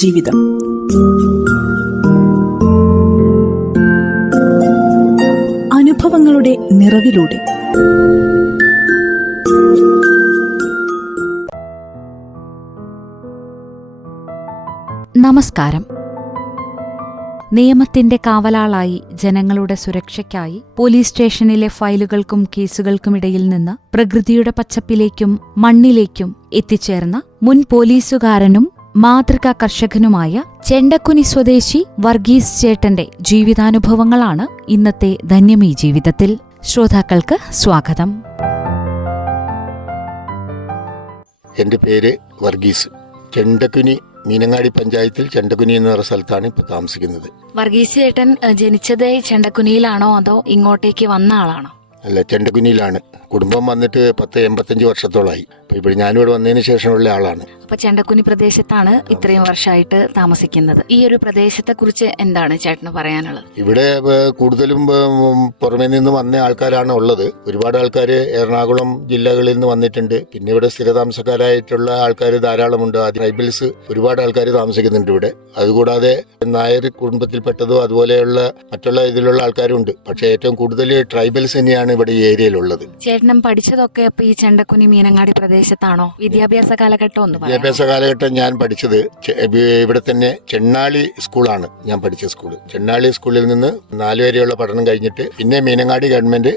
ജീവിതം. അനുഭവങ്ങളുടെ നിറവിലൂടെ നമസ്കാരം. നിയമത്തിന്റെ കാവലാളായി, ജനങ്ങളുടെ സുരക്ഷയ്ക്കായി പോലീസ് സ്റ്റേഷനിലെ ഫയലുകൾക്കും കേസുകൾക്കുമിടയിൽ നിന്ന് പ്രകൃതിയുടെ പച്ചപ്പിലേക്കും മണ്ണിലേക്കും എത്തിച്ചേർന്ന മുൻ പോലീസുകാരനും മാതൃകാ കർഷകനുമായ ചെണ്ടക്കുനി സ്വദേശി വർഗീസ് ചേട്ടന്റെ ജീവിതാനുഭവങ്ങളാണ് ഇന്നത്തെ ധന്യമീ ജീവിതത്തിൽ. ശ്രോതാക്കൾക്ക് സ്വാഗതം. എൻ്റെ പേര് വർഗീസ്. ചെണ്ടക്കുനി മീനങ്ങാടി പഞ്ചായത്തിൽ ചെണ്ടക്കുനി എന്ന സ്ഥലത്താണ് ഇപ്പോൾ താമസിക്കുന്നത്. വർഗീസ് ചേട്ടൻ ജനിച്ചത് ചെണ്ടക്കുനിയിലാണോ അതോ ഇങ്ങോട്ടേക്ക് വന്ന ആളാണോ? അല്ല, ചെണ്ടക്കുനിയിലാണ്. കുടുംബം വന്നിട്ട് 85 വർഷത്തോളമായി. ഇപ്പോൾ ഞാനിവിടെ വന്നതിന് ശേഷമുള്ള ആളാണ്. അപ്പൊ ചെണ്ടക്കുനി പ്രദേശത്താണ് ഇത്രയും വർഷമായിട്ട് താമസിക്കുന്നത്. ഈ ഒരു പ്രദേശത്തെ കുറിച്ച് എന്താണ് ചേട്ടന് പറയാനുള്ളത്? ഇവിടെ കൂടുതലും പുറമേ നിന്ന് വന്ന ആൾക്കാരാണ് ഉള്ളത്. ഒരുപാട് ആൾക്കാർ എറണാകുളം ജില്ലകളിൽ നിന്ന് വന്നിട്ടുണ്ട്. പിന്നെ ഇവിടെ സ്ഥിരതാമസക്കാരായിട്ടുള്ള ആൾക്കാർ ധാരാളമുണ്ട്. ട്രൈബൽസ് ഒരുപാട് ആൾക്കാർ താമസിക്കുന്നുണ്ട് ഇവിടെ. അതുകൂടാതെ നായർ കുടുംബത്തിൽപ്പെട്ടതോ അതുപോലെയുള്ള മറ്റുള്ള ഇതിലുള്ള ആൾക്കാരുണ്ട്. പക്ഷേ ഏറ്റവും കൂടുതൽ ട്രൈബൽസ് തന്നെയാണ് ഇവിടെ ഈ ഏരിയയിലുള്ളത്. ചേട്ടനും പഠിച്ചതൊക്കെ അപ്പൊ ഈ ചെണ്ടക്കുനി മീനങ്ങാടി പ്രദേശത്താണോ? വിദ്യാഭ്യാസ കാലഘട്ടം ഒന്ന് പറയാം. വിദ്യാഭ്യാസ കാലഘട്ടം ഞാൻ പഠിച്ചത് ഇവിടെ തന്നെ ചെണ്ണാളി സ്കൂളാണ് ഞാൻ പഠിച്ച സ്കൂൾ. ചെണ്ണാളി സ്കൂളിൽ നിന്ന് 4 വരെയുള്ള പഠനം കഴിഞ്ഞിട്ട് പിന്നെ മീനങ്ങാടി ഗവൺമെന്റ്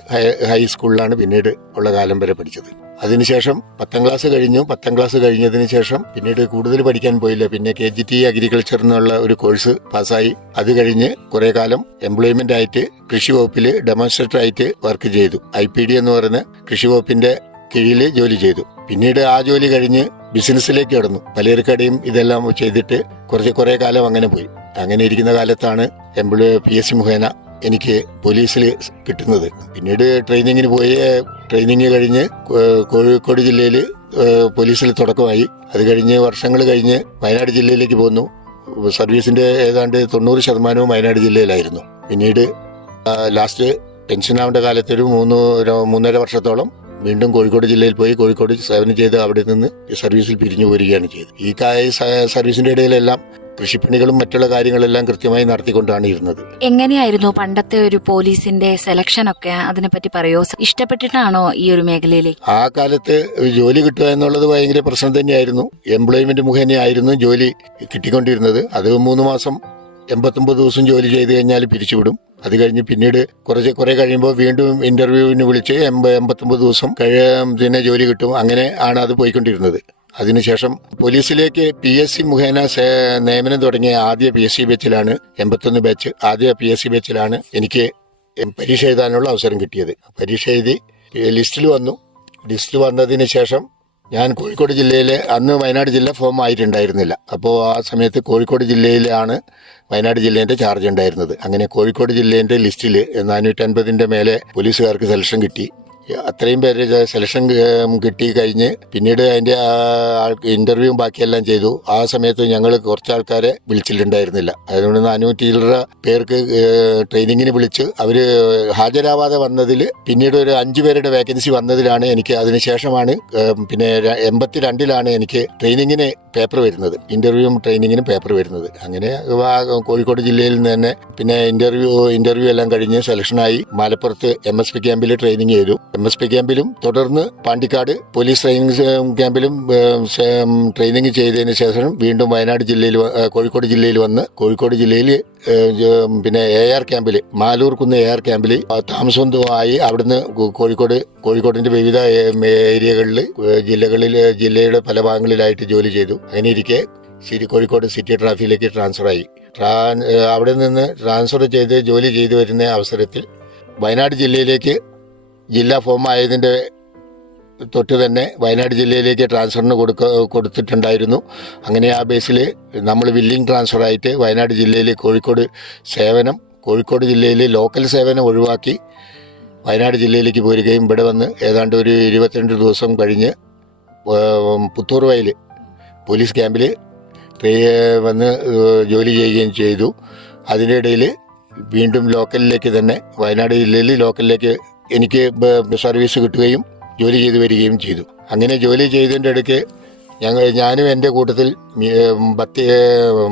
ഹൈസ്കൂളിലാണ് പിന്നീട് ഉള്ള കാലം വരെ പഠിച്ചത്. അതിനുശേഷം 10ാം ക്ലാസ് കഴിഞ്ഞു. 10ാം ക്ലാസ് കഴിഞ്ഞതിന് ശേഷം പിന്നീട് കൂടുതൽ പഠിക്കാൻ പോയില്ല. പിന്നെ KGT അഗ്രികൾച്ചർ എന്നുള്ള ഒരു കോഴ്സ് പാസ്സായി. അത് കഴിഞ്ഞ് കുറെ കാലം എംപ്ലോയ്മെന്റ് ആയിട്ട് കൃഷി വകുപ്പിൽ ഡെമോൺസ്ട്രേറ്റർ ആയിട്ട് വർക്ക് ചെയ്തു. IPD എന്ന് പറയുന്ന കൃഷി വകുപ്പിന്റെ കീഴിൽ ജോലി ചെയ്തു. പിന്നീട് ആ ജോലി കഴിഞ്ഞ് ബിസിനസ്സിലേക്ക് കടന്നു. പലചരക്കടയും ഇതെല്ലാം ചെയ്തിട്ട് കുറെ കാലം അങ്ങനെ പോയി. അങ്ങനെ ഇരിക്കുന്ന കാലത്താണ് PSC മുഖേന എനിക്ക് പോലീസിൽ കിട്ടുന്നത്. പിന്നീട് ട്രെയിനിങ്ങിന് പോയി. ട്രെയിനിങ് കഴിഞ്ഞ് കോഴിക്കോട് ജില്ലയിൽ പോലീസിൽ തുടക്കമായി. അത് കഴിഞ്ഞ് വർഷങ്ങൾ കഴിഞ്ഞ് വയനാട് ജില്ലയിലേക്ക് പോന്നു. സർവീസിന്റെ ഏതാണ്ട് 90% വയനാട് ജില്ലയിലായിരുന്നു. പിന്നീട് ലാസ്റ്റ് പെൻഷനാവേണ്ട കാലത്ത് ഒരു 3.5 വർഷത്തോളം വീണ്ടും കോഴിക്കോട് ജില്ലയിൽ പോയി കോഴിക്കോട് സേവനം ചെയ്ത് അവിടെ നിന്ന് സർവീസിൽ പിരിഞ്ഞു പോരുകയാണ് ചെയ്തത്. ഈ സർവീസിന്റെ ഇടയിലെല്ലാം കൃഷിപ്പണികളും മറ്റുള്ള കാര്യങ്ങളെല്ലാം കൃത്യമായി നടത്തിക്കൊണ്ടാണ് ഇരുന്നത്. എങ്ങനെയായിരുന്നു പണ്ടത്തെ ഒരു പോലീസിന്റെ സെലക്ഷൻ ഒക്കെ? അതിനെപ്പറ്റി പറയോ? ഇഷ്ടപ്പെട്ടിട്ടാണോ ഈ ഒരു മേഖലയിലേക്ക്? ആ കാലത്ത് ജോലി കിട്ടുക എന്നുള്ളത് ഭയങ്കര പ്രശ്നം തന്നെയായിരുന്നു. എംപ്ലോയ്മെന്റ് മുഖേനയായിരുന്നു ജോലി കിട്ടിക്കൊണ്ടിരുന്നത്. അത് 3 മാസം 89 ദിവസം ജോലി ചെയ്ത് കഴിഞ്ഞാൽ പിരിച്ചുവിടും. അത് കഴിഞ്ഞ് പിന്നീട് കുറെ കഴിയുമ്പോൾ വീണ്ടും ഇന്റർവ്യൂവിന് വിളിച്ച് 89 ദിവസം പിന്നെ ജോലി കിട്ടും. അങ്ങനെ ആണ് അത് പോയിക്കൊണ്ടിരുന്നത്. അതിനുശേഷം പോലീസിലേക്ക് PSC മുഖേന നിയമനം തുടങ്ങിയ ആദ്യ PSC ബാച്ചിലാണ് 81 ബാച്ച്. ആദ്യ PSC ബാച്ചിലാണ് എനിക്ക് പരീക്ഷ എഴുതാനുള്ള അവസരം കിട്ടിയത്. പരീക്ഷ എഴുതി ലിസ്റ്റിൽ വന്നു. ലിസ്റ്റിൽ വന്നതിന് ശേഷം ഞാൻ കോഴിക്കോട് ജില്ലയിലെ, അന്ന് വയനാട് ജില്ല ഫോം ആയിട്ടുണ്ടായിരുന്നില്ല. അപ്പോൾ ആ സമയത്ത് കോഴിക്കോട് ജില്ലയിലാണ് വയനാട് ജില്ലേൻ്റെ ചാർജ് ഉണ്ടായിരുന്നത്. അങ്ങനെ കോഴിക്കോട് ജില്ലേൻ്റെ ലിസ്റ്റിൽ 450 മേലെ പോലീസുകാർക്ക് സെലക്ഷൻ കിട്ടി. അത്രയും പേര് സെലക്ഷൻ കിട്ടി കഴിഞ്ഞ് പിന്നീട് അതിൻ്റെ ഇന്റർവ്യൂവും ബാക്കിയെല്ലാം ചെയ്തു. ആ സമയത്ത് ഞങ്ങൾ കുറച്ച് ആൾക്കാരെ വിളിച്ചിട്ടുണ്ടായിരുന്നില്ല. അതുകൊണ്ട് 400 പേർക്ക് ട്രെയിനിങ്ങിന് വിളിച്ച് അവർ ഹാജരാവാതെ വന്നതിൽ പിന്നീട് ഒരു 5 പേരുടെ വേക്കൻസി വന്നതിലാണ് എനിക്ക്, അതിനുശേഷമാണ് പിന്നെ 82-ലാണ് എനിക്ക് ട്രെയിനിങ്ങിന് പേപ്പർ വരുന്നത്. ഇന്റർവ്യൂവും ട്രെയിനിങ്ങിനും പേപ്പർ വരുന്നത്. അങ്ങനെ കോഴിക്കോട് ജില്ലയിൽ നിന്ന് തന്നെ പിന്നെ ഇന്റർവ്യൂ എല്ലാം കഴിഞ്ഞ് സെലക്ഷനായി മലപ്പുറത്ത് MSP ക്യാമ്പിൽ ട്രെയിനിങ് ചെയ്തു. MSP ക്യാമ്പിലും തുടർന്ന് പാണ്ടിക്കാട് പോലീസ് ട്രെയിനിങ് ക്യാമ്പിലും ട്രെയിനിങ് ചെയ്തതിന് ശേഷം വീണ്ടും വയനാട് ജില്ലയിൽ കോഴിക്കോട് ജില്ലയിൽ വന്ന് കോഴിക്കോട് ജില്ലയിൽ പിന്നെ AR ക്യാമ്പിൽ, മാലൂർ കുന്ന് AR ക്യാമ്പിൽ താമസമായി. അവിടുന്ന് കോഴിക്കോടിന്റെ വിവിധ ഏരിയകളിൽ ജില്ലയുടെ പല ഭാഗങ്ങളിലായിട്ട് ജോലി ചെയ്തു. അങ്ങനെ ഇരിക്കെ കോഴിക്കോട് സിറ്റി ട്രാഫിക്കിലേക്ക് ട്രാൻസ്ഫറായി. അവിടെ നിന്ന് ട്രാൻസ്ഫർ ചെയ്ത് ജോലി ചെയ്തു വരുന്ന അവസരത്തിൽ വയനാട് ജില്ലയിലേക്ക് ജില്ലാ ഫോം ആയതിൻ്റെ തൊട്ട് തന്നെ വയനാട് ജില്ലയിലേക്ക് ട്രാൻസ്ഫറിന് കൊടുത്തിട്ടുണ്ടായിരുന്നു. അങ്ങനെ ആ ബേസിൽ നമ്മൾ വില്ലിംഗ് ട്രാൻസ്ഫറായിട്ട് വയനാട് ജില്ലയിൽ കോഴിക്കോട് ജില്ലയിൽ ലോക്കൽ സേവനം ഒഴിവാക്കി വയനാട് ജില്ലയിലേക്ക് പോരുകയും ഇവിടെ വന്ന് ഏതാണ്ട് ഒരു 22 ദിവസം കഴിഞ്ഞ് പുത്തൂർ വയൽ പോലീസ് ക്യാമ്പിൽ വന്ന് ജോലി ചെയ്യുകയും ചെയ്തു. അതിനിടയിൽ വീണ്ടും ലോക്കലിലേക്ക് തന്നെ വയനാട് ജില്ലയിൽ ലോക്കലിലേക്ക് എനിക്ക് സർവീസ് കിട്ടുകയും ജോലി ചെയ്തു വരികയും ചെയ്തു. അങ്ങനെ ജോലി ചെയ്തതിൻ്റെ ഇടയ്ക്ക് ഞാനും എൻ്റെ കൂട്ടത്തിൽ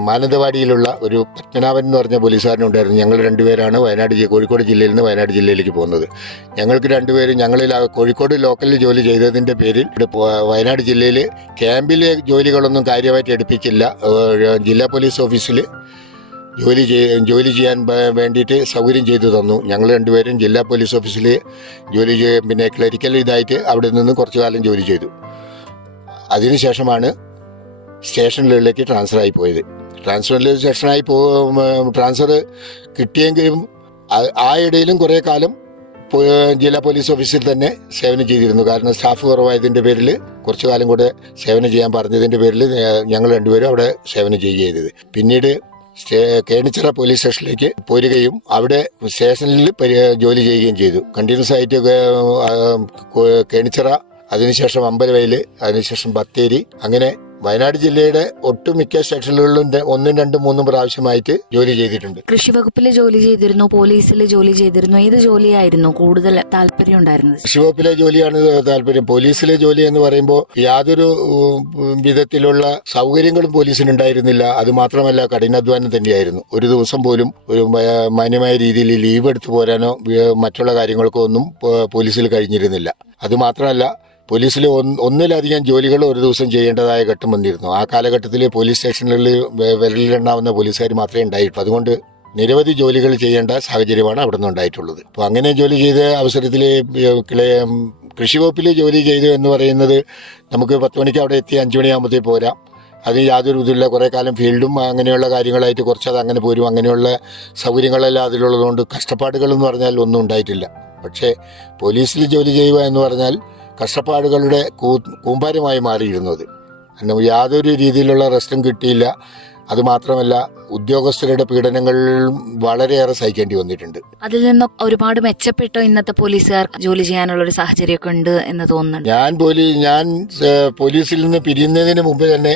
മാനന്തവാടിയിലുള്ള ഒരു പത്മനാഭൻ എന്ന് പറഞ്ഞ പോലീസുകാരനുണ്ടായിരുന്നു. ഞങ്ങൾ രണ്ടുപേരാണ് കോഴിക്കോട് ജില്ലയിൽ നിന്ന് വയനാട് ജില്ലയിലേക്ക് പോകുന്നത്. ഞങ്ങൾക്ക് രണ്ടുപേരും ഞങ്ങളിൽ കോഴിക്കോട് ലോക്കലിൽ ജോലി ചെയ്തതിൻ്റെ പേരിൽ വയനാട് ജില്ലയിൽ ക്യാമ്പിലെ ജോലികളൊന്നും കാര്യമായിട്ട് എടുപ്പിച്ചില്ല. ജില്ലാ പോലീസ് ഓഫീസിൽ ജോലി ചെയ്യാൻ വേണ്ടിയിട്ട് സൗകര്യം ചെയ്തു തന്നു. ഞങ്ങൾ രണ്ടുപേരും ജില്ലാ പോലീസ് ഓഫീസിൽ പിന്നെ ക്ലറിക്കൽ ഇതായിട്ട് അവിടെ നിന്ന് കുറച്ചു കാലം ജോലി ചെയ്തു. അതിനുശേഷമാണ് സ്റ്റേഷനിലേക്ക് ട്രാൻസ്ഫറായി പോയത്. ട്രാൻസ്ഫർ കിട്ടിയെങ്കിലും ആ ഇടയിലും കുറേ കാലം ജില്ലാ പോലീസ് ഓഫീസിൽ തന്നെ സേവനം ചെയ്തിരുന്നു. കാരണം സ്റ്റാഫ് കുറവായതിൻ്റെ പേരിൽ കുറച്ചു കാലം കൂടെ സേവനം ചെയ്യാൻ പറഞ്ഞതിൻ്റെ പേരിൽ ഞങ്ങൾ രണ്ടുപേരും അവിടെ സേവനം ചെയ്യുകയും ചെയ്തത്. പിന്നീട് കേണിച്ചിറ പോലീസ് സ്റ്റേഷനിലേക്ക് പോരുകയും അവിടെ സ്റ്റേഷനിൽ ജോലി ചെയ്യുകയും ചെയ്തു. കണ്ടിന്യൂസ് ആയിട്ട് കേണിച്ചിറ, അതിനുശേഷം അമ്പലവയൽ, അതിനുശേഷം ബത്തേരി, അങ്ങനെ വയനാട് ജില്ലയുടെ ഒട്ടുമിക്ക സ്റ്റേഷനുകളിലും 1, 2, 3 പ്രാവശ്യമായിട്ട് ജോലി ചെയ്തിട്ടുണ്ട്. കൃഷി വകുപ്പിൽ ജോലി ചെയ്തിരുന്നു, പോലീസിൽ ജോലി ചെയ്തിരുന്നു. ഏത് ജോലിയായിരുന്നു കൂടുതൽ താല്പര്യം ഉണ്ടായിരുന്നത്? കൃഷി വകുപ്പിലെ ജോലിയാണ് താല്പര്യം. പോലീസിലെ ജോലി എന്ന് പറയുമ്പോൾ യാതൊരു വിധത്തിലുള്ള സൗകര്യങ്ങളും പോലീസിനുണ്ടായിരുന്നില്ല. അത് മാത്രമല്ല കഠിനാധ്വാനം തന്നെയായിരുന്നു. ഒരു ദിവസം പോലും ഒരു മാന്യമായ രീതിയിൽ ലീവ് എടുത്തു പോരാനോ മറ്റുള്ള കാര്യങ്ങൾക്കോ ഒന്നും പോലീസിൽ കഴിഞ്ഞിരുന്നില്ല. അത് മാത്രമല്ല പോലീസിൽ ഒന്നിലധികം ജോലികൾ ഒരു ദിവസം ചെയ്യേണ്ടതായ ഘട്ടം വന്നിരുന്നു. ആ കാലഘട്ടത്തിൽ പോലീസ് സ്റ്റേഷനുകളിൽ വിരലിലെണ്ണാവുന്ന പോലീസുകാർ മാത്രമേ ഉണ്ടായിട്ടുള്ളൂ. അതുകൊണ്ട് നിരവധി ജോലികൾ ചെയ്യേണ്ട സാഹചര്യമാണ് അവിടെ നിന്ന് ഉണ്ടായിട്ടുള്ളത്. അപ്പോൾ അങ്ങനെ ജോലി ചെയ്ത അവസരത്തിൽ കൃഷി വകുപ്പിൽ ജോലി ചെയ്തു എന്ന് പറയുന്നത് നമുക്ക് 10 മണിക്ക് അവിടെ എത്തി 5 മണിയാകുമ്പോഴത്തേക്ക് പോരാ. അതിന് യാതൊരു ഇതില്ല. കുറേ കാലം ഫീൽഡും അങ്ങനെയുള്ള കാര്യങ്ങളായിട്ട് കുറച്ചത് അങ്ങനെ പോരും. അങ്ങനെയുള്ള സൗകര്യങ്ങളെല്ലാം അതിലുള്ളതുകൊണ്ട് കഷ്ടപ്പാടുകളെന്ന് പറഞ്ഞാൽ ഒന്നും ഉണ്ടായിട്ടില്ല. പക്ഷേ പോലീസിൽ ജോലി ചെയ്യുക എന്ന് പറഞ്ഞാൽ കഷ്ടപ്പാടുകളുടെ കൂമ്പാരമായി മാറിയിരുന്നത്. യാതൊരു രീതിയിലുള്ള റെസ്റ്റും കിട്ടിയില്ല. അതുമാത്രമല്ല ഉദ്യോഗസ്ഥരുടെ പീഡനങ്ങൾ വളരെയേറെ സഹിക്കേണ്ടി വന്നിട്ടുണ്ട്. അതിൽ നിന്ന് ഒരുപാട് മെച്ചപ്പെട്ടോ ഇന്നത്തെ പോലീസുകാർ ജോലി ചെയ്യാനുള്ള ഒരു സാഹചര്യമൊക്കെ ഉണ്ട് എന്ന് തോന്നുന്നുണ്ട്. ഞാൻ പോലീസിൽ നിന്ന് പിരിയുന്നതിന് മുമ്പ് തന്നെ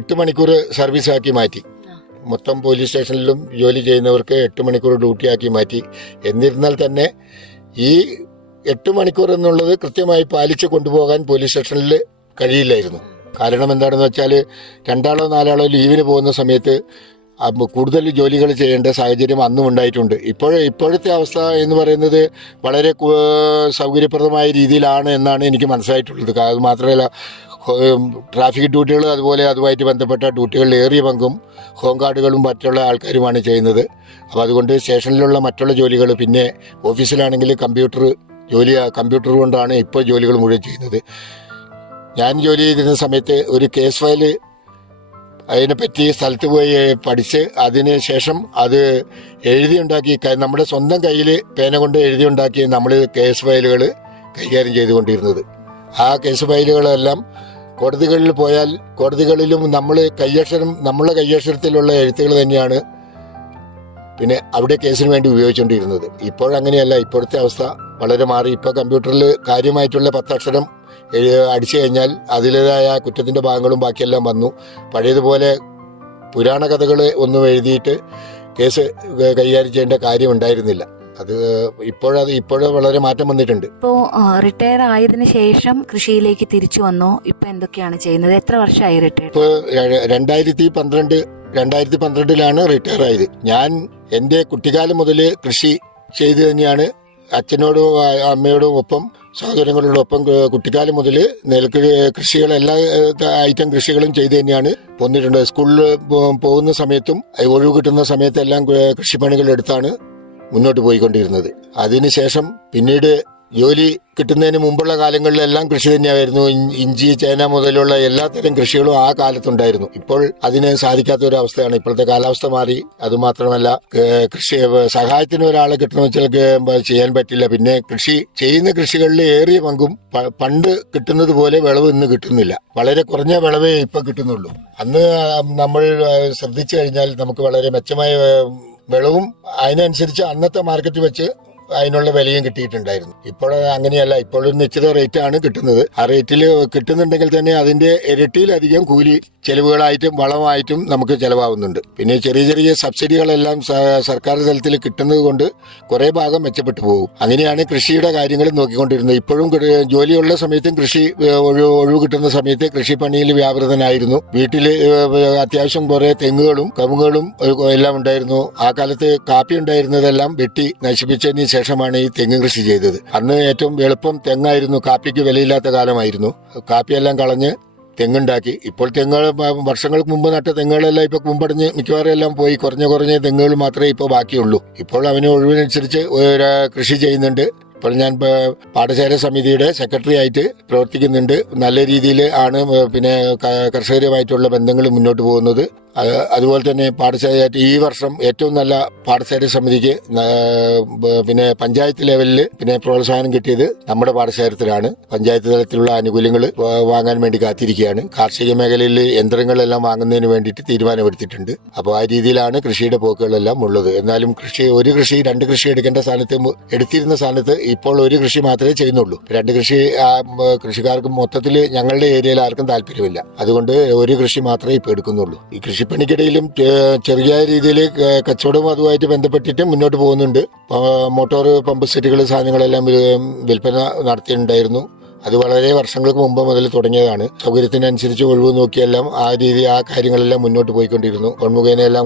8 മണിക്കൂർ സർവീസാക്കി മാറ്റി. മൊത്തം പോലീസ് സ്റ്റേഷനിലും ജോലി ചെയ്യുന്നവർക്ക് 8 മണിക്കൂർ ഡ്യൂട്ടിയാക്കി മാറ്റി. എന്നിരുന്നാൽ തന്നെ ഈ 8 മണിക്കൂർ എന്നുള്ളത് കൃത്യമായി പാലിച്ച് കൊണ്ടുപോകാൻ പോലീസ് സ്റ്റേഷനിൽ കഴിയില്ലായിരുന്നു. കാരണം എന്താണെന്ന് വെച്ചാൽ 2 ആളോ 4 ആളോ ലീവിന് പോകുന്ന സമയത്ത് കൂടുതൽ ജോലികൾ ചെയ്യേണ്ട സാഹചര്യം അന്നും ഉണ്ടായിട്ടുണ്ട്. ഇപ്പോഴത്തെ അവസ്ഥ എന്ന് പറയുന്നത് വളരെ സൗകര്യപ്രദമായ രീതിയിലാണ് എന്നാണ് എനിക്ക് മനസ്സിലായിട്ടുള്ളത്. അത് മാത്രമല്ല ട്രാഫിക് ഡ്യൂട്ടികൾ അതുമായിട്ട് ബന്ധപ്പെട്ട ഡ്യൂട്ടികളിൽ ഏറിയ പങ്കും ഹോംഗാർഡുകളും മറ്റുള്ള ആൾക്കാരുമാണ് ചെയ്യുന്നത്. അപ്പോൾ അതുകൊണ്ട് സ്റ്റേഷനിലുള്ള മറ്റുള്ള ജോലികൾ, പിന്നെ ഓഫീസിലാണെങ്കിൽ കമ്പ്യൂട്ടർ കൊണ്ടാണ് ഇപ്പോൾ ജോലികൾ മുഴുവൻ ചെയ്യുന്നത്. ഞാൻ ജോലി ചെയ്തിരുന്ന സമയത്ത് ഒരു കേസ് ഫയൽ അതിനെപ്പറ്റി സ്ഥലത്ത് പോയി പഠിച്ച് അതിന് ശേഷം അത് എഴുതിയുണ്ടാക്കി നമ്മുടെ സ്വന്തം കയ്യിൽ പേന കൊണ്ട് എഴുതിയുണ്ടാക്കി നമ്മൾ കേസ് ഫയലുകൾ കൈകാര്യം ചെയ്തുകൊണ്ടിരുന്നത്. ആ കേസ് ഫയലുകളെല്ലാം കോടതികളിൽ പോയാൽ കോടതികളിലും നമ്മളെ കയ്യക്ഷരത്തിലുള്ള എഴുത്തുകൾ തന്നെയാണ് പിന്നെ അവിടെ കേസിന് വേണ്ടി ഉപയോഗിച്ചുകൊണ്ടിരുന്നത്. ഇപ്പോഴങ്ങനെയല്ല. ഇപ്പോഴത്തെ അവസ്ഥ വളരെ മാറി. ഇപ്പോൾ കമ്പ്യൂട്ടറിൽ കാര്യമായിട്ടുള്ള 10 അക്ഷരം അടിച്ചു കഴിഞ്ഞാൽ അതിലേതായ കുറ്റത്തിൻ്റെ ഭാഗങ്ങളും ബാക്കിയെല്ലാം വന്നു. പഴയതുപോലെ പുരാണ കഥകൾ ഒന്നും എഴുതിയിട്ട് കേസ് കൈകാര്യം ചെയ്യേണ്ട കാര്യം ഉണ്ടായിരുന്നില്ല. അത് ഇപ്പോഴ് വളരെ മാറ്റം വന്നിട്ടുണ്ട്. ഇപ്പോൾ റിട്ടയർ ആയതിനു ശേഷം കൃഷിയിലേക്ക് തിരിച്ചു വന്നു. ഇപ്പൊ എന്തൊക്കെയാണ് ചെയ്യുന്നത്? എത്ര വർഷമായി റിട്ടയർ? ഇപ്പോൾ 2012 റിട്ടയർ ആയത്. ഞാൻ എൻ്റെ കുട്ടിക്കാലം മുതൽ കൃഷി ചെയ്ത് തന്നെയാണ് അച്ഛനോടും അമ്മയോടും ഒപ്പം സഹോദരങ്ങളോടൊപ്പം കുട്ടിക്കാലം മുതൽ കൃഷികൾ എല്ലാ ഐറ്റം കൃഷികളും ചെയ്ത് തന്നെയാണ് പോന്നിട്ടുണ്ട്. സ്കൂളിൽ പോകുന്ന സമയത്തും ഒഴിവ് കിട്ടുന്ന സമയത്തെല്ലാം കൃഷിപ്പണികൾ എടുത്താണ് മുന്നോട്ട് പോയിക്കൊണ്ടിരുന്നത്. അതിനുശേഷം പിന്നീട് ജോലി കിട്ടുന്നതിന് മുമ്പുള്ള കാലങ്ങളിലെല്ലാം കൃഷി തന്നെയായിരുന്നു. ഇഞ്ചി, ചേന മുതലുള്ള എല്ലാത്തരം കൃഷികളും ആ കാലത്തുണ്ടായിരുന്നു. ഇപ്പോൾ അതിന് സാധിക്കാത്ത ഒരു അവസ്ഥയാണ്. ഇപ്പോഴത്തെ കാലാവസ്ഥ മാറി. അതുമാത്രമല്ല കൃഷി സഹായത്തിന് ഒരാളെ കിട്ടണമെന്ന് വെച്ചാൽ ചെയ്യാൻ പറ്റില്ല. പിന്നെ ചെയ്യുന്ന കൃഷികളിൽ ഏറിയ പങ്കും പണ്ട് കിട്ടുന്നത് പോലെ വിളവ് ഇന്ന് കിട്ടുന്നില്ല. വളരെ കുറഞ്ഞ വിളവേ ഇപ്പൊ കിട്ടുന്നുള്ളൂ. അന്ന് നമ്മൾ ശ്രദ്ധിച്ചു കഴിഞ്ഞാൽ നമുക്ക് വളരെ മെച്ചമായ വിളവും അതിനനുസരിച്ച് അന്നത്തെ മാർക്കറ്റ് വെച്ച് അതിനുള്ള വിലയും കിട്ടിയിട്ടുണ്ടായിരുന്നു. ഇപ്പോൾ അങ്ങനെയല്ല, ഇപ്പോൾ ഒരു നിശ്ചിത റേറ്റാണ് കിട്ടുന്നത്. ആ റേറ്റിൽ കിട്ടുന്നുണ്ടെങ്കിൽ തന്നെ അതിന്റെ ഇരട്ടിയിലധികം കൂലി ചെലവുകളായിട്ടും വളമായിട്ടും നമുക്ക് ചെലവാകുന്നുണ്ട്. പിന്നെ ചെറിയ ചെറിയ സബ്സിഡികളെല്ലാം സർക്കാർ തലത്തിൽ കിട്ടുന്നത് കൊണ്ട് കുറെ ഭാഗം മെച്ചപ്പെട്ടു പോകും. അങ്ങനെയാണ് കൃഷിയുടെ കാര്യങ്ങൾ നോക്കിക്കൊണ്ടിരുന്നത്. ഇപ്പോഴും ജോലിയുള്ള സമയത്തും കൃഷി ഒഴിവ് കിട്ടുന്ന സമയത്ത് കൃഷിപ്പണിയിൽ വ്യാപൃതനായിരുന്നു. വീട്ടിൽ അത്യാവശ്യം കുറെ തെങ്ങുകളും കവുങ്ങുകളും എല്ലാം ഉണ്ടായിരുന്നു. ആ കാലത്ത് കാപ്പി ഉണ്ടായിരുന്നതെല്ലാം വെട്ടി നശിപ്പിച്ചതിന് ശേഷമാണ് ഈ തെങ്ങ് കൃഷി ചെയ്തത്. അന്ന് ഏറ്റവും എളുപ്പം തെങ്ങായിരുന്നു. കാപ്പിക്ക് വിലയില്ലാത്ത കാലമായിരുന്നു. കാപ്പിയെല്ലാം കളഞ്ഞ് തെങ്ങുണ്ടാക്കി. ഇപ്പോൾ തെങ്ങുകൾ വർഷങ്ങൾക്ക് മുമ്പ് നട്ട തെങ്ങുകളെല്ലാം ഇപ്പൊ കുമ്പടിഞ്ഞ് മിക്കവാറും എല്ലാം പോയി. കുറഞ്ഞ തെങ്ങുകൾ മാത്രമേ ഇപ്പോൾ ബാക്കിയുള്ളൂ. ഇപ്പോൾ അവന് ഒഴിവിനനുസരിച്ച് കൃഷി ചെയ്യുന്നുണ്ട്. ഇപ്പോൾ ഞാൻ പാടശേഖര സമിതിയുടെ സെക്രട്ടറി ആയിട്ട് പ്രവർത്തിക്കുന്നുണ്ട്. നല്ല രീതിയിൽ ആണ് പിന്നെ കർഷകരുമായിട്ടുള്ള ബന്ധങ്ങൾ മുന്നോട്ട് പോകുന്നത്. അതുപോലെ തന്നെ പാടശേഖര ഈ വർഷം ഏറ്റവും നല്ല പാടശേഖര സമിതിക്ക് പിന്നെ പഞ്ചായത്ത് ലെവലിൽ പിന്നെ പ്രോത്സാഹനം കിട്ടിയത് നമ്മുടെ പാടശേഖരത്തിലാണ്. പഞ്ചായത്ത് തലത്തിലുള്ള ആനുകൂല്യങ്ങൾ വാങ്ങാൻ വേണ്ടി കാത്തിരിക്കുകയാണ്. കാർഷിക മേഖലയിൽ യന്ത്രങ്ങളെല്ലാം വാങ്ങുന്നതിന് വേണ്ടിയിട്ട് തീരുമാനമെടുത്തിട്ടുണ്ട്. അപ്പോൾ ആ രീതിയിലാണ് കൃഷിയുടെ പോക്കുകളെല്ലാം ഉള്ളത്. എന്നാലും ഒരു കൃഷി രണ്ട് കൃഷി എടുക്കേണ്ട സ്ഥാനത്ത് എടുത്തിരുന്ന സ്ഥാനത്ത് ഇപ്പോൾ ഒരു കൃഷി മാത്രമേ ചെയ്യുന്നുള്ളൂ. രണ്ട് കൃഷി കൃഷിക്കാർക്ക് മൊത്തത്തിൽ ഞങ്ങളുടെ ഏരിയയിൽ ആർക്കും താല്പര്യമില്ല. അതുകൊണ്ട് ഒരു കൃഷി മാത്രമേ ഇപ്പോൾ എടുക്കുന്നുള്ളൂ. ഈ കൃഷിപ്പണിക്കിടയിലും ചെറിയ രീതിയിൽ കച്ചവടവും അതുമായിട്ട് ബന്ധപ്പെട്ടിട്ട് മുന്നോട്ട് പോകുന്നുണ്ട്. മോട്ടോർ പമ്പ് സെറ്റുകൾ സാധനങ്ങളെല്ലാം വിൽപ്പന നടത്തിയിട്ടുണ്ടായിരുന്നു. അത് വളരെ വർഷങ്ങൾക്ക് മുമ്പ് മുതൽ തുടങ്ങിയതാണ്. സൗകര്യത്തിനനുസരിച്ച് ഒഴിവ് നോക്കിയെല്ലാം ആ കാര്യങ്ങളെല്ലാം മുന്നോട്ട് പോയിക്കൊണ്ടിരുന്നു. മുഖേനയെല്ലാം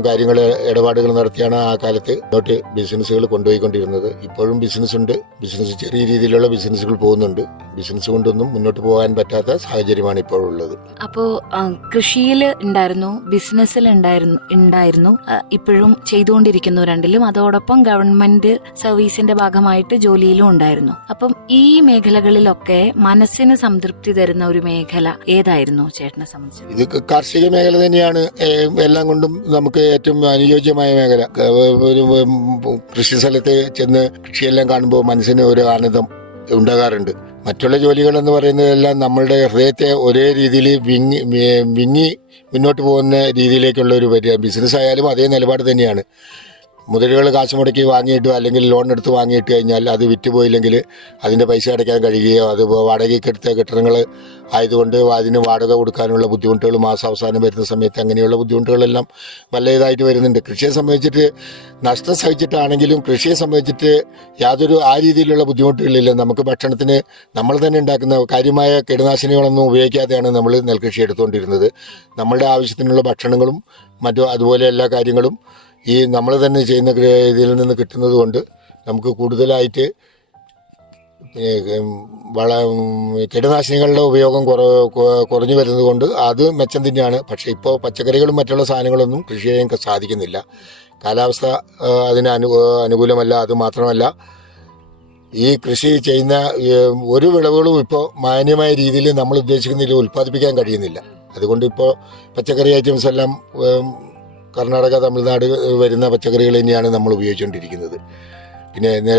ഇടപാടുകൾ നടത്തിയാണ് ആ കാലത്ത് മുന്നോട്ട് ബിസിനസ്സുകൾ കൊണ്ടുപോയിക്കൊണ്ടിരുന്നത്. ഇപ്പോഴും ബിസിനസ് ഉണ്ട്. ബിസിനസ് ചെറിയ രീതിയിലുള്ള ബിസിനസ്സുകൾ പോകുന്നുണ്ട്. ബിസിനസ് കൊണ്ടൊന്നും മുന്നോട്ട് പോകാൻ പറ്റാത്ത സാഹചര്യമാണ് ഇപ്പോഴുള്ളത്. അപ്പോ കൃഷിയിൽ ഉണ്ടായിരുന്നു, ബിസിനസ്സിൽ ഉണ്ടായിരുന്നു, ഇപ്പോഴും ചെയ്തുകൊണ്ടിരിക്കുന്നു രണ്ടിലും. അതോടൊപ്പം ഗവൺമെന്റ് സർവീസിന്റെ ഭാഗമായിട്ട് ജോലിയിലും ഉണ്ടായിരുന്നു. അപ്പം ഈ മേഖലകളിലൊക്കെ മനസ്സിന് സംതൃപ്തി തരുന്ന ഒരു മേഖല ഏതായിരുന്നു ചേട്ടനെ സംബന്ധിച്ച്? ഇത് കാർഷിക മേഖല തന്നെയാണ്. എല്ലാം കൊണ്ടും നമുക്ക് ഏറ്റവും അനുയോജ്യമായ മേഖല. ഒരു കൃഷി സ്ഥലത്ത് ചെന്ന് കൃഷിയെല്ലാം കാണുമ്പോൾ മനസ്സിന് ഒരു ആനന്ദം ഉണ്ടാകാറുണ്ട്. മറ്റുള്ള ജോലികൾ എന്ന് പറയുന്നതെല്ലാം നമ്മളുടെ ഹൃദയത്തെ ഒരേ രീതിയിൽ വിങ്ങി മുന്നോട്ട് പോകുന്ന രീതിയിലേക്കുള്ള ഒരു ബിസിനസ് ആയാലും അതേ നിലപാട് തന്നെയാണ്. മുതലുകൾ കാശ് മുടക്കി വാങ്ങിയിട്ട് അല്ലെങ്കിൽ ലോൺ എടുത്ത് വാങ്ങിയിട്ട് കഴിഞ്ഞാൽ അത് വിറ്റുപോയില്ലെങ്കിൽ അതിൻ്റെ പൈസ അടയ്ക്കാൻ കഴിയുകയോ അത് വാടകയ്ക്ക് എടുത്ത കെട്ടിടങ്ങൾ ആയതുകൊണ്ട് അതിന് വാടക കൊടുക്കാനുള്ള ബുദ്ധിമുട്ടുകൾ മാസാവസാനം വരുന്ന സമയത്ത് അങ്ങനെയുള്ള ബുദ്ധിമുട്ടുകളെല്ലാം വല്ലതായിട്ട് വരുന്നുണ്ട്. കൃഷിയെ സംബന്ധിച്ചിട്ട് നഷ്ടം സഹിച്ചിട്ടാണെങ്കിലും കൃഷിയെ സംബന്ധിച്ചിട്ട് യാതൊരു ആ രീതിയിലുള്ള ബുദ്ധിമുട്ടുകളില്ല. നമുക്ക് ഭക്ഷണത്തിന് നമ്മൾ തന്നെ ഉണ്ടാക്കുന്ന കാര്യമായ കീടനാശിനികളൊന്നും ഉപയോഗിക്കാതെയാണ് നമ്മൾ നെൽകൃഷി എടുത്തുകൊണ്ടിരുന്നത്. നമ്മളുടെ ആവശ്യത്തിനുള്ള ഭക്ഷണങ്ങളും മറ്റു അതുപോലെ എല്ലാ കാര്യങ്ങളും ഈ നമ്മൾ തന്നെ ചെയ്യുന്ന ഇതിൽ നിന്ന് കിട്ടുന്നത് കൊണ്ട് നമുക്ക് കൂടുതലായിട്ട് കീടനാശിനികളുടെ ഉപയോഗം കുറഞ്ഞു വരുന്നത് കൊണ്ട് അത് മെച്ചം തന്നെയാണ്. പക്ഷേ ഇപ്പോൾ പച്ചക്കറികളും മറ്റുള്ള സാധനങ്ങളൊന്നും കൃഷി ചെയ്യാൻ സാധിക്കുന്നില്ല. കാലാവസ്ഥ അതിന് അനുകൂലമല്ല. അതുമാത്രമല്ല, ഈ കൃഷി ചെയ്യുന്ന ഒരു വിളവുകളും ഇപ്പോൾ മാന്യമായ രീതിയിൽ നമ്മൾ ഉദ്ദേശിക്കുന്ന ഉൽപ്പാദിപ്പിക്കാൻ കഴിയുന്നില്ല. അതുകൊണ്ട് ഇപ്പോൾ പച്ചക്കറി ഐറ്റംസ് എല്ലാം കർണാടക, തമിഴ്നാട് വരുന്ന പച്ചക്കറികൾ തന്നെയാണ് നമ്മൾ ഉപയോഗിച്ചുകൊണ്ടിരിക്കുന്നത്. പിന്നെ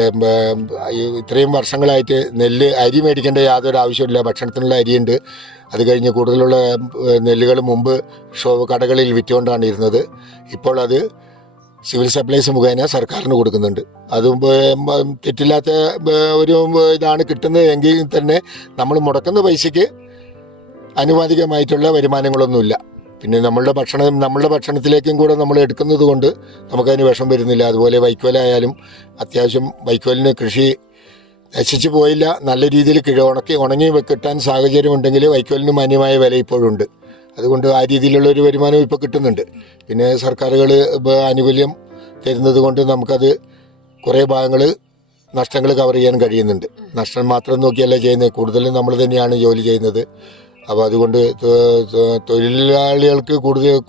ഇത്രയും വർഷങ്ങളായിട്ട് അരി മേടിക്കേണ്ട യാതൊരു ആവശ്യമില്ല. ഭക്ഷണത്തിനുള്ള അരിയുണ്ട്. അത് കഴിഞ്ഞ് കൂടുതലുള്ള നെല്ലുകൾ മുമ്പ് കടകളിൽ വിറ്റുകൊണ്ടാണ് ഇരുന്നത്. ഇപ്പോൾ അത് സിവിൽ സപ്ലൈസ് മുഖേന സർക്കാരിന് കൊടുക്കുന്നുണ്ട്. അതും തെറ്റില്ലാത്ത ഒരു ഇതാണ് കിട്ടുന്നത് എങ്കിൽ തന്നെ നമ്മൾ മുടക്കുന്ന പൈസയ്ക്ക് ആനുപാതികമായിട്ടുള്ള വരുമാനങ്ങളൊന്നുമില്ല. പിന്നെ നമ്മളുടെ ഭക്ഷണത്തിലേക്കും കൂടെ നമ്മൾ എടുക്കുന്നത് കൊണ്ട് നമുക്കതിന് വിഷം വരുന്നില്ല. അതുപോലെ വൈക്കോലായാലും അത്യാവശ്യം വൈക്കോലിന് കൃഷി നശിച്ചു പോയില്ല. നല്ല രീതിയിൽ ഉണങ്ങി കിട്ടാൻ സാഹചര്യമുണ്ടെങ്കിൽ വൈക്കോലിന് മാന്യമായ വില ഇപ്പോഴുണ്ട്. അതുകൊണ്ട് ആ രീതിയിലുള്ള ഒരു വരുമാനം ഇപ്പോൾ കിട്ടുന്നുണ്ട്. പിന്നെ സർക്കാരുകൾ ആനുകൂല്യം തരുന്നത് കൊണ്ട് നമുക്കത് കുറേ ഭാഗങ്ങൾ നഷ്ടങ്ങൾ കവർ ചെയ്യാൻ കഴിയുന്നുണ്ട്. നഷ്ടം മാത്രം നോക്കിയല്ല ചെയ്യുന്നത്, കൂടുതലും നമ്മൾ തന്നെയാണ് ജോലി ചെയ്യുന്നത്. അപ്പോൾ അതുകൊണ്ട് തൊഴിലാളികൾക്ക്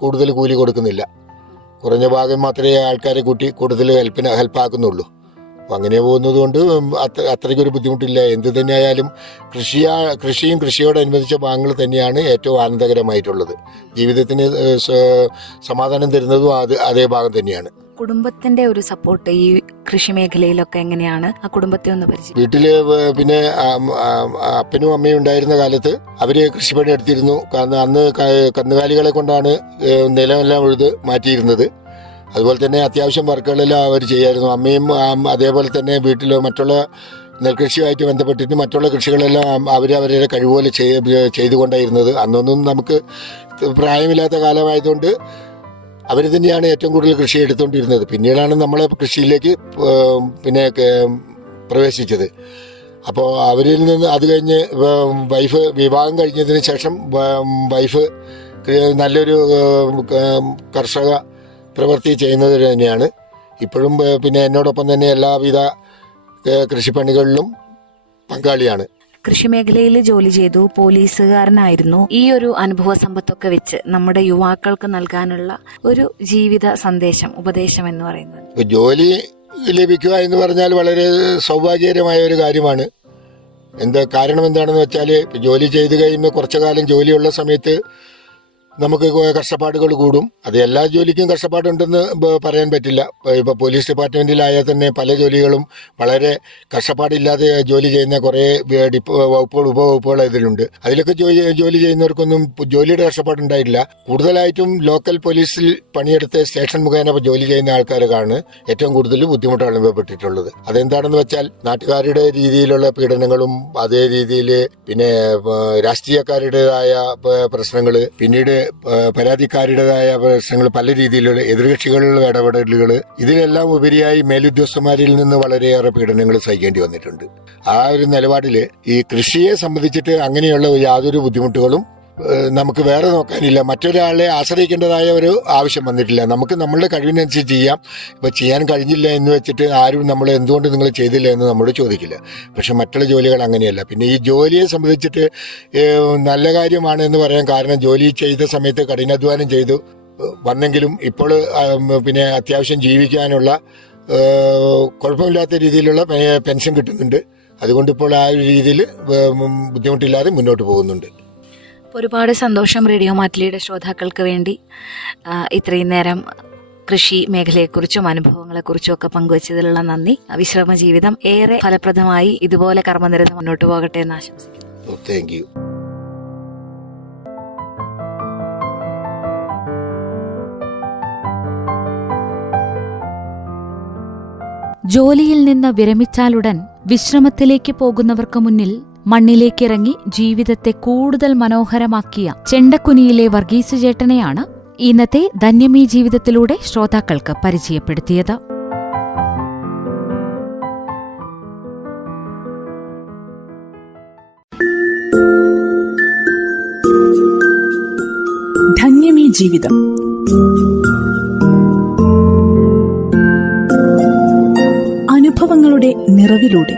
കൂടുതൽ കൂലി കൊടുക്കുന്നില്ല. കുറഞ്ഞ ഭാഗം മാത്രമേ ആൾക്കാരെ കൂട്ടി കൂടുതൽ ഹെൽപ്പാക്കുന്നുള്ളൂ. അപ്പം അങ്ങനെ പോകുന്നത് കൊണ്ട് അത്രയ്ക്കൊരു ബുദ്ധിമുട്ടില്ല. എന്ത് തന്നെയായാലും കൃഷിയും കൃഷിയോടനുബന്ധിച്ച ഭാഗങ്ങൾ തന്നെയാണ് ഏറ്റവും ആനന്ദകരമായിട്ടുള്ളത്. ജീവിതത്തിന് സമാധാനം തരുന്നതും അതേ ഭാഗം തന്നെയാണ്. കുടുംബത്തിന്റെ ഒരു സപ്പോർട്ട് ഈ കൃഷി മേഖലയിലൊക്കെ എങ്ങനെയാണ്? ആ കുടുംബത്തെ ഒന്ന് പരിചയം. വീട്ടില് പിന്നെ അപ്പനും അമ്മയും ഉണ്ടായിരുന്ന കാലത്ത് അവര് കൃഷിപ്പണി എടുത്തിരുന്നു. കാരണം അന്ന് കന്നുകാലികളെ കൊണ്ടാണ് നിലമെല്ലാം ഉഴുത് മാറ്റിയിരുന്നത്. അതുപോലെ തന്നെ അത്യാവശ്യം വർക്കുകളെല്ലാം അവർ ചെയ്യായിരുന്നു. അമ്മയും അതേപോലെ തന്നെ വീട്ടിൽ മറ്റുള്ള നെൽകൃഷിയുമായിട്ട് ബന്ധപ്പെട്ടിട്ട് മറ്റുള്ള കൃഷികളെല്ലാം അവരവരുടെ കഴിവുപോലെ ചെയ്തുകൊണ്ടായിരുന്നത്. അന്നൊന്നും നമുക്ക് പ്രായമില്ലാത്ത കാലമായതുകൊണ്ട് അവർ തന്നെയാണ് ഏറ്റവും കൂടുതൽ കൃഷി എടുത്തുകൊണ്ടിരുന്നത്. പിന്നീടാണ് നമ്മളെ കൃഷിയിലേക്ക് പ്രവേശിച്ചത്. അപ്പോൾ അവരിൽ നിന്ന് അത് കഴിഞ്ഞ് വൈഫ് വിവാഹം കഴിഞ്ഞതിന് ശേഷം വൈഫ് നല്ലൊരു കർഷക പ്രവൃത്തി ചെയ്യുന്നത് തന്നെയാണ്. ഇപ്പോഴും എന്നോടൊപ്പം തന്നെ എല്ലാവിധ കൃഷിപ്പണികളിലും പങ്കാളിയാണ്. കൃഷിമേഖലയിൽ ജോലി ചെയ്തു, പോലീസുകാരനായിരുന്നു. ഈ ഒരു അനുഭവ സമ്പത്തൊക്കെ വെച്ച് നമ്മുടെ യുവാക്കൾക്ക് നൽകാനുള്ള ഒരു ജീവിത സന്ദേശം, ഉപദേശം എന്ന് പറയുന്നത്? ജോലി ലഭിക്കുക എന്ന് പറഞ്ഞാൽ വളരെ സൗഭാഗ്യകരമായ ഒരു കാര്യമാണ്. കാരണം എന്താണെന്ന് വെച്ചാൽ, ജോലി ചെയ്ത് കഴിയുമ്പോൾ കുറച്ചു കാലം ജോലിയുള്ള സമയത്ത് നമുക്ക് കഷ്ടപ്പാടുകൾ കൂടും. അത് എല്ലാ ജോലിക്കും കഷ്ടപ്പാടുണ്ടെന്ന് പറയാൻ പറ്റില്ല. ഇപ്പോൾ പോലീസ് ഡിപ്പാർട്ട്മെൻറ്റിലായാൽ തന്നെ പല ജോലികളും വളരെ കഷ്ടപ്പാടില്ലാതെ ജോലി ചെയ്യുന്ന കുറേ വകുപ്പുകൾ, ഉപവകുപ്പുകൾ ഇതിലുണ്ട്. അതിലൊക്കെ ജോലി ചെയ്യുന്നവർക്കൊന്നും ജോലിയുടെ കഷ്ടപ്പാടുണ്ടായിട്ടില്ല. കൂടുതലായിട്ടും ലോക്കൽ പോലീസിൽ പണിയെടുത്ത് സ്റ്റേഷൻ മുഖേന ജോലി ചെയ്യുന്ന ആൾക്കാർക്കാണ് ഏറ്റവും കൂടുതൽ ബുദ്ധിമുട്ട് അനുഭവപ്പെട്ടിട്ടുള്ളത്. അതെന്താണെന്ന് വെച്ചാൽ, നാട്ടുകാരുടെ രീതിയിലുള്ള പീഡനങ്ങളും അതേ രീതിയിൽ രാഷ്ട്രീയക്കാരുടേതായ പ്രശ്നങ്ങൾ, പിന്നീട് പരാതിക്കാരുടേതായ പ്രശ്നങ്ങൾ, പല രീതിയിലുള്ള എതിർകക്ഷികളുടെ ഇടപെടലുകൾ, ഇതിലെല്ലാം ഉപരിയായി മേലുദ്യോഗസ്ഥന്മാരിൽ നിന്ന് വളരെയേറെ പീഡനങ്ങൾ സഹിക്കേണ്ടി വന്നിട്ടുണ്ട്. ആ ഒരു നിലപാടിൽ ഈ കൃഷിയെ സംബന്ധിച്ചിട്ട് അങ്ങനെയുള്ള യാതൊരു ബുദ്ധിമുട്ടുകളും നമുക്ക് വേറെ നോക്കാനില്ല. മറ്റൊരാളെ ആശ്രയിക്കേണ്ടതായ ഒരു ആവശ്യം വന്നിട്ടില്ല. നമുക്ക് നമ്മളുടെ കഴിവിനനുസരിച്ച് ചെയ്യാം. ഇപ്പോൾ ചെയ്യാൻ കഴിഞ്ഞില്ല എന്ന് വെച്ചിട്ട് ആരും നമ്മൾ എന്തുകൊണ്ട് നിങ്ങൾ ചെയ്തില്ല എന്ന് നമ്മളോട് ചോദിക്കില്ല. പക്ഷെ മറ്റുള്ള ജോലികൾ അങ്ങനെയല്ല. പിന്നെ ഈ ജോലിയെ സംബന്ധിച്ചിട്ട് നല്ല കാര്യമാണ് എന്ന് പറയാൻ കാരണം, ജോലി ചെയ്ത സമയത്ത് കഠിനാധ്വാനം ചെയ്തു വന്നെങ്കിലും ഇപ്പോൾ അത്യാവശ്യം ജീവിക്കാനുള്ള കുഴപ്പമില്ലാത്ത രീതിയിലുള്ള പെൻഷൻ കിട്ടുന്നുണ്ട്. അതുകൊണ്ട് ഇപ്പോൾ ആ ഒരു രീതിയിൽ ബുദ്ധിമുട്ടില്ലാതെ മുന്നോട്ട് പോകുന്നുണ്ട്. ഒരുപാട് സന്തോഷം റേഡിയോ മാറ്റിലിയുടെ ശ്രോതാക്കൾക്ക് വേണ്ടി ഇത്രയും നേരം കൃഷി മേഖലയെക്കുറിച്ചും അനുഭവങ്ങളെക്കുറിച്ചും ഒക്കെ പങ്കുവച്ചതിലുള്ള നന്ദി. വിശ്രമ ജീവിതം ഏറെ ഫലപ്രദമായി ഇതുപോലെ കർമ്മനിരതം മുന്നോട്ട് പോകട്ടെ എന്ന് ആശംസിക്കുന്നു. Thank you. ജോലിയിൽ നിന്ന് വിരമിച്ചാലുടൻ വിശ്രമത്തിലേക്ക് പോകുന്നവർക്ക് മുന്നിൽ മണ്ണിലേക്കിറങ്ങി ജീവിതത്തെ കൂടുതൽ മനോഹരമാക്കിയ ചെണ്ടക്കുനിയിലെ വർഗീസ് ചേട്ടനെയാണ് ഇന്നത്തെ ധന്യമീ ജീവിതത്തിലൂടെ ശ്രോതാക്കൾക്ക് പരിചയപ്പെടുത്തിയത്. ധന്യമീ ജീവിതം. അനുഭവങ്ങളുടെ നിറവിലൂടെ